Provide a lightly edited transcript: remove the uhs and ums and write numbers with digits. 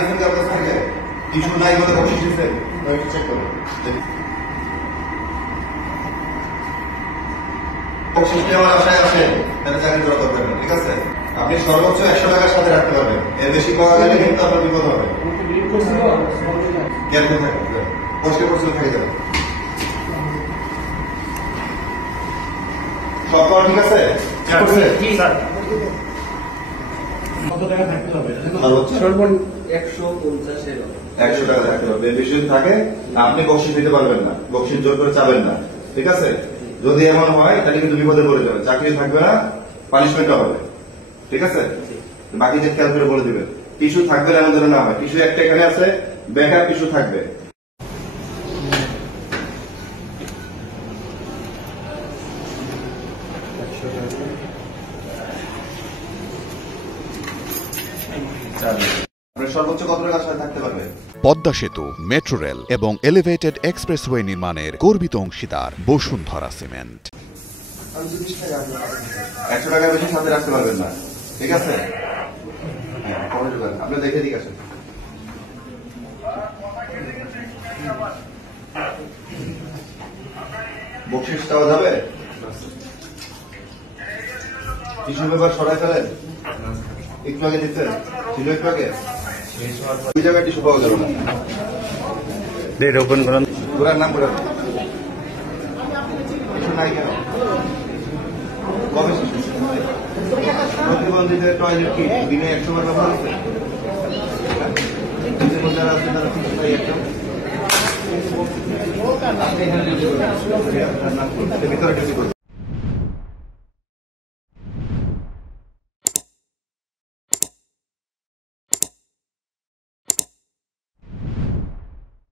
দিচ্ছেন কি আপনার থেকে টিস্যু নাই বলে বকশিস দিচ্ছেন চেক করুন বকশিস নিয়ে আমার আশায় আসেন তাহলে চাকরি করা দরকার নেই ঠিক আছে আপনি সর্বোচ্চ 100 টাকার সাথে রাখতে পারবেন এর বেশি পাওয়া গেলে কিন্তু আপনার বিপদ হবে জ্ঞান থাকবে কষ্টে কষ্ট থেকে যাবে সব ঠিক আছে কত টাকা থাকতে হবে? সর্বনিম্ন 150 টাকা থাকতে হবে। বেশি যদি থাকে আপনি বকশিশ দিতে পারবেন না, বকশিশ জোর করে চাবেন না, ঠিক আছে? যদি এমন হয় তাহলে কিন্তু বিপদে পড়ে যাবে, চাকরি থাকবে না, পানিশমেন্টও হবে, ঠিক আছে? বাকি যে খেয়াল করে বলে দিবেন। টিস্যু থাকবে না এমন যেন না হয়, টিস্যু একটা এখানে আছে, ব্যাকআপ টিস্যু থাকবে। সর্বোচ্চ কত টাকা থাকতে পারবে? পদ্মা সেতু, মেট্রো রেল এবং এলিভেটেড এক্সপ্রেসওয়ে নির্মাণের গর্বিত অংশীদার বসুন্ধরা সিমেন্ট। 100 টাকার বেশি সাথে রাখতে পারবেন না, ঠিক আছে? আপনি দেখে দিক আসেন। বকশিশ চাওয়া যাবে? টিস্যু পেপার সরাই ফেলেন, একটু আগে দিচ্ছেন, ছিল একটু আগে ওই জায়গায় টিস্যু পাওয়া যাবে না। ওপেন করেন, পুরার নাম করে কিছু নাই কেন? কবে প্রতিবন্ধীদের টয়লেট কি দিনে 100 বার ব্যবহার হচ্ছে? যারা আছে তারা কিছু নাই একটা ভিতরে ডিউটি করবে।